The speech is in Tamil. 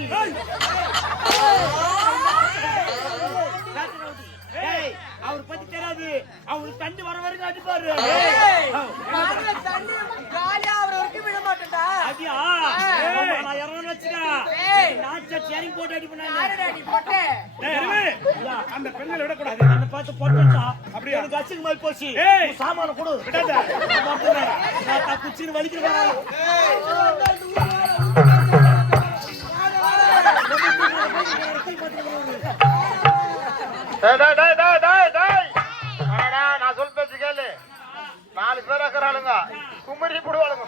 ரவுடி அவர் பத்தி தெரியாது. அவரு தண்ணி வர வரைக்கும் அடிப்பாரு. அப்படியா? நான் இறங்கன்னு வச்சுக்கேன். சேரிங் போட்டு அடிப்பேன். அந்த பெண்களை விடக்கூடாது. என்ன பார்த்து போட்டா அப்படியே எனக்கு அசிங்கமா போச்சு. சாமான கொடு. நான் குச்சின்னு வலிக்கிறேன். நான் சொல் பேச்சு கேளு. 4 பேர் இருக்கிறாளுங்க குமரி போடுவாளுங்க.